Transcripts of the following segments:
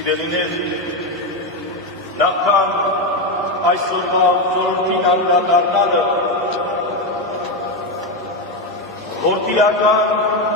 Սիրելիներ, նախքան այսօրվա խորհրդին անդրադառնալը որդիական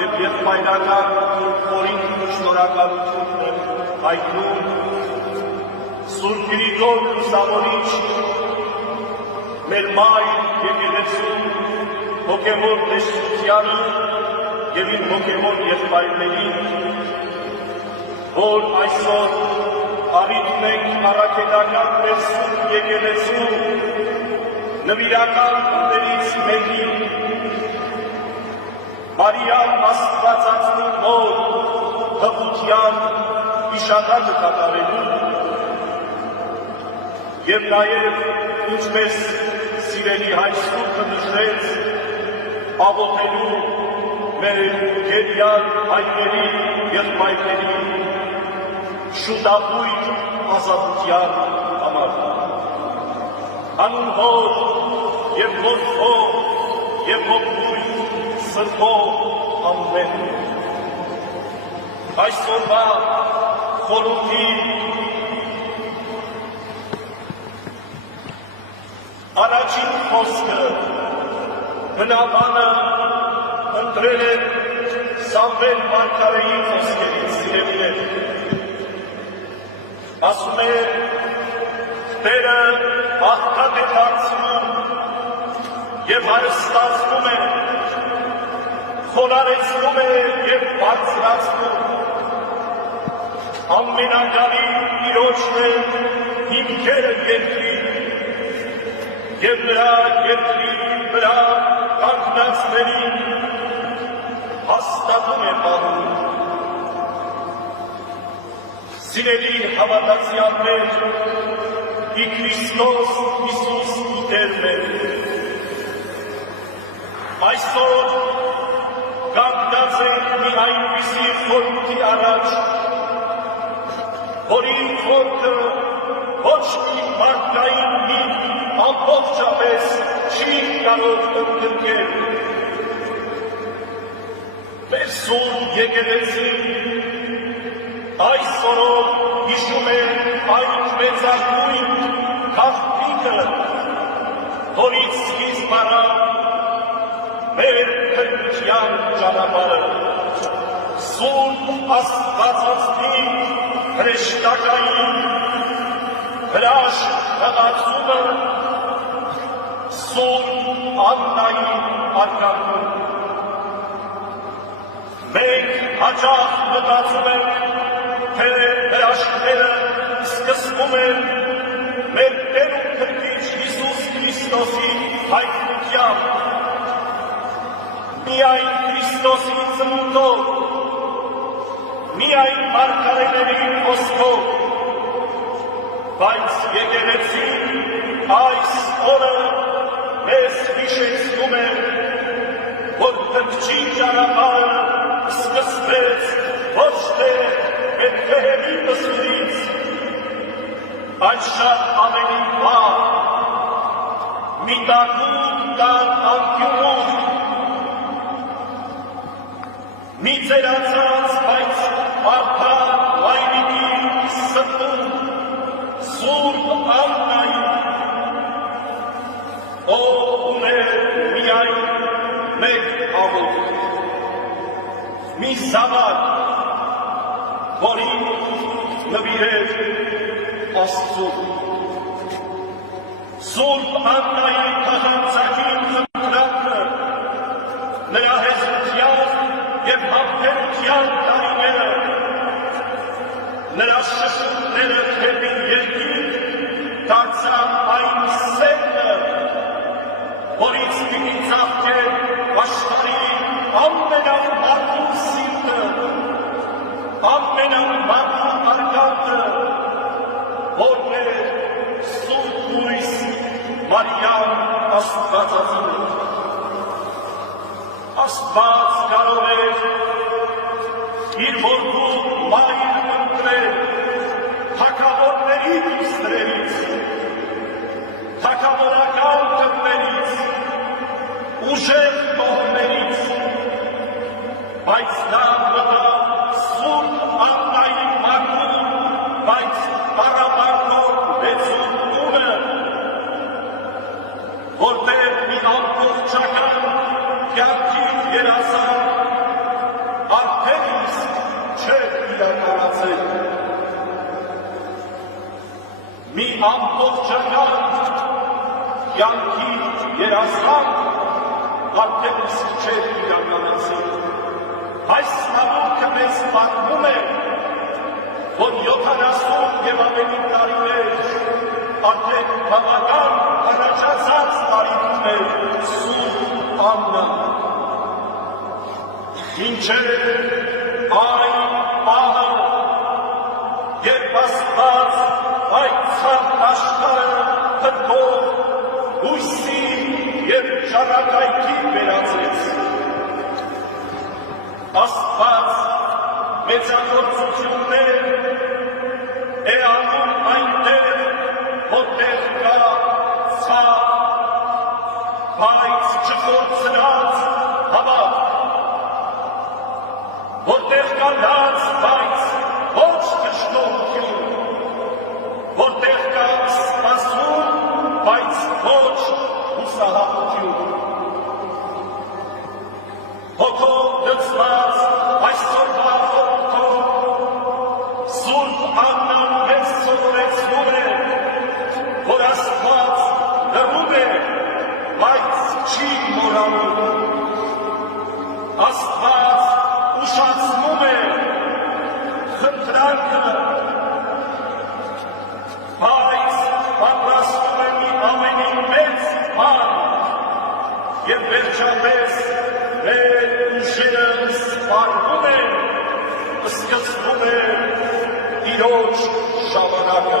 և եղբայրական օրինքն ու շնորհակալությունն եմ հայտնում Սուրբ Գրիգոր Լուսավորիչ մեր մայր եկեղեցու հոգևոր տեսությանը և իր հոգևոր եղբայրներին, որ այսօր առիթ ենք առաքելական մեր Սուրբ եկեղեցու նվիրական տներից մեկին Մարիամ Աստվածածնի նոր հղության իշադակը կատարելու և նաև ինչպես սիրելի հայր Սուրբը նշեց աղոթելու մեր գերիալ հայրերի եղբայրների շուտապույտ ազատության համար։ Անուն Հոր և Որդու և Հոգուց Սրբով ամեն։ Այսօրվա խորհրդի առաջին խոսքը բնաբանը ընտրել է Սամվել մարգարեի խոսքերից, սիրելիներ։ Ասում է, Տերը աղքատ է դարձնում և հարստացնում է, խոնարհեցնում է և բարձրացնում։ Ամենակարի Տիրոջն է հիմքերը երկրի և նրա երկրի վրա կանգնածներին հաստատում է պահում։ Սիրելի հավատացյալներ, ի Քրիստոս Հիսուս գիտերն է։ Այսօր կանգնած ենք մի այնպիսի խորհրդի առաջ, որի խորքը ոչ մի մարդկային մի ամբողջապես չի կարող ընդգրկել։ Մեր Սուրբ եկեղեցին այսօրով հիշում է այն մեծագույն քաղաքը, որից սկիզբ առավ մեր քրիստոնեական ճանապարհը։ Սուրբ Աստվածածնի հրեշտակային հրաշք հղացումը, Սուրբ Աննայի արկածում։ Մենք հաճախ մտածում ենք, թե հրաշքները սկսվում են մեր Տեր ու Փրկիչ Հիսուս Քրիստոսի հայտնությամբ, միայն Քրիստոսի ծնունդով, միայն մարգարեների խոսքով, բայց եկեղեցին այս օրը մեզ հիշեցնում է, որ Փրկչի ճանապարհը սկսվեց ոչ թե Բեթլեհեմի մզկիթից, այլ շատ ավելի վաղ, մի տաքուկ տան անկյունում, մի ծերացած, բայց արդար մայրիկի սրտում, Սուրբ Աննայի, ով ուներ միայն մեկ աղոթք, մի զավակ, որին նվիրեց Աստծուն։ Սուրբ Աննայի քահանացին խնդրանքը, նրա հեզության և համբերության տարիները, նրա շշուկները դեպի երկիր դարձան այն սերմը, որից պիտի ծաղկեր աշխարհի ամենամաքուր սիրտը, ամենամաքուր արգանդը, որն է Սուրբ Հույս Մարիամ Աստվածածինը։ Աստված կարող է իր որդու մայր ընտրել թագավորների դուստրերից, թագավորական կրներից, ուժեղ կողմերից, բայց նա մտավ Սուրբ Աննայի մաքուր բայց առապարդող լեցուն տունը, որտեղ մի ամբողջական կյանքի երազան արդեն իսկ չէր իրականացել։ Մի ամբողջական կյանքի երազան արդեն իսկ չէր իրականացել։ Այս համոքը մեզ պատմում է, որ 70 և ավելի տարիներ արդեն բավական առաջացած տարիքում էր Սուրբ Աննա։ Մինչև այն պահը, երբ Աստված այդ ցավ աշխարհը փրկող հույսի և ճառագայթի վերածեց։ Աստված մեծագործություններ է անում այնտեղ, որտեղ կա ցավ, բայց չկորցնած հավատ, որտեղ կա լաց, բայց ոչ թշնամություն, որտեղ կա սպասում, բայց ոչ հուսահատություն։ Հոգով դծված այսօրվա որդով Սուրբ Աննան մեզ սովորեցնում է, որ Աստված լռում է, բայց չի մոռանում։ Աստված ուշացնում է խնդրանքը, բայց պատրաստում է մի ամենին մեծ բան և վերջապես մեր ուժերը սպառվում են, սկսվում է Տիրոջ ժամանակը։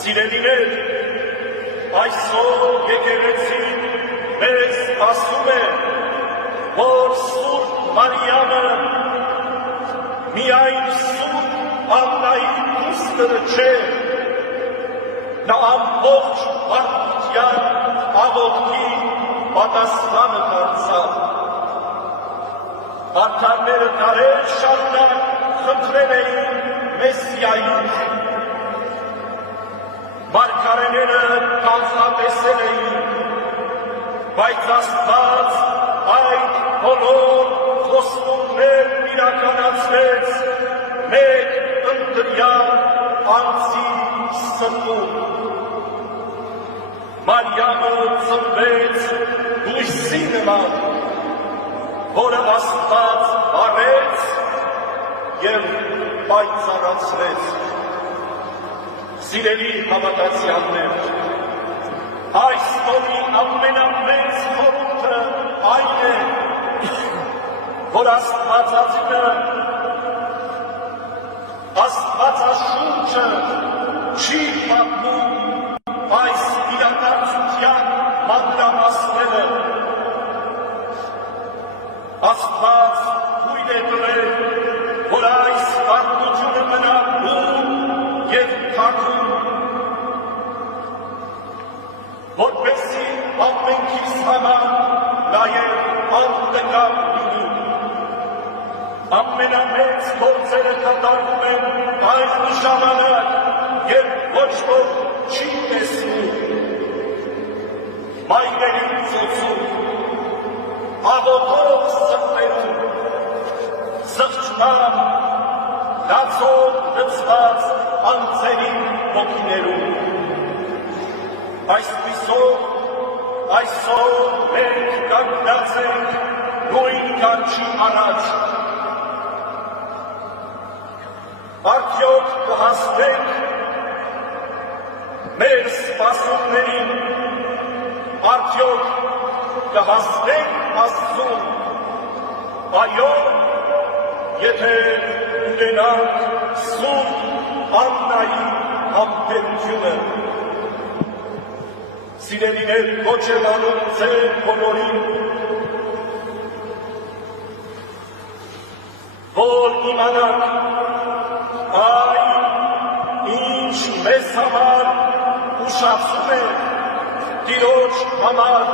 Սիրելիներ, այսօր եկեղեցին մեզ ասում է, որ Սուրբ Մարիամը միայն Սուրբ Աննայի դուստրը չէ, նա ամբողջ մարդկության աղոթքի պատասխանը դարձավ։ Արդարները դարեր շարունակ խնդրել էին Մեսիային, մարգարեները կանխատեսել էին, բայց Աստված այդ բոլոր խոստումներն իրականացրեց մեկ ընտրյալ անձի սրտում։ Մարիամը ծնվեց լույսի նման, որը Աստված արեց և պայծառացրեց։ Սիրելի հավատացյալներ, այս օրի ամենամեծ խորհուրդը այն է, որ Աստվածաշունչը չի պատմում այս իրադարձության մանրամասները։ Աստված թույլ է տվել, որ այս պատմությունը մնա բուն և թաքուն, որպեսզի ամենքիս համար նաև անտկար լինի։ Ամենամեծ գործերը կատարվում են այն ժամանակ, երբ ոչ ոք չի տեսնում։ Մայրերի ծոցում, աղոթող սրտերում, զղջման, լացով լցված անձերի ոգիներում։ Այսպիսով, այսօր մենք կանգնած ենք նույն կարգի առաջ։ Արդյոք կհասնենք մեր սպասումներին, արդյոք կհասնենք Աստծուն, այո, եթե ունենանք Սուրբ Աննայի համբերությունը։ Սիրելիներ, կոչ եմ անում ձեր բոլորին, որ իմանանք այն, ինչ մեզ համար ուշացում է, Տիրոջ համար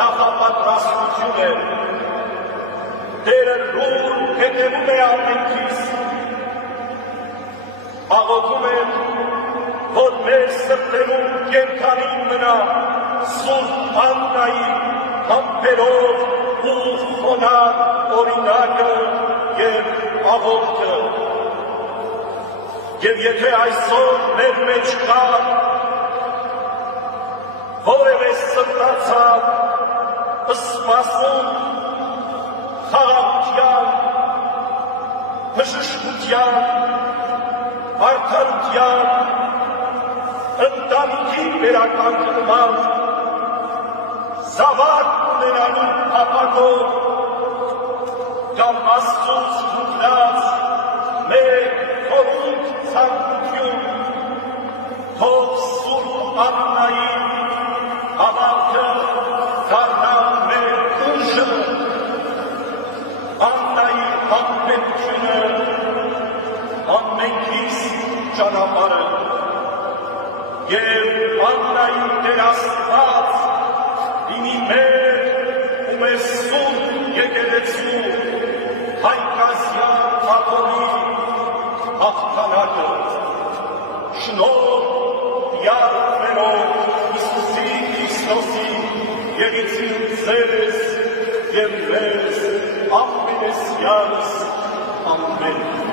նախապատրաստություն է։ Տերը լուր հետևում է ամենքիս, աղոթում եմ, որ մեր սրտերում կենդանի մնա Սուրբ Աննայի համբերով ու խոնարհ օրինակը և աղոթքը։ Եվ եթե այսօր մեր մեջ կա որևէ սրտացավ, սպասում, խաղաղության, բժշկության, արդարության, ընտանիքի վերականգնման, զավակ ունենալու ապագով կամ Աստծուց գուլած մեր խորհուրդ ցանկություն, թող Սուրբ Աննայի հավատքը դառնա մեր ուժը, Աննայի համբերությունը ամենքիս ճանապարհը, և Աննայի Տեր Աստված լինի մեր ու մեր սուրբ եկեղեցու հայկազյան աթոռի հաղթանակը։ Շնորհ յարմենով Հիսուսի Քրիստոսի եղիցին ձեզ և մեզ ամենեսյալս ամեն։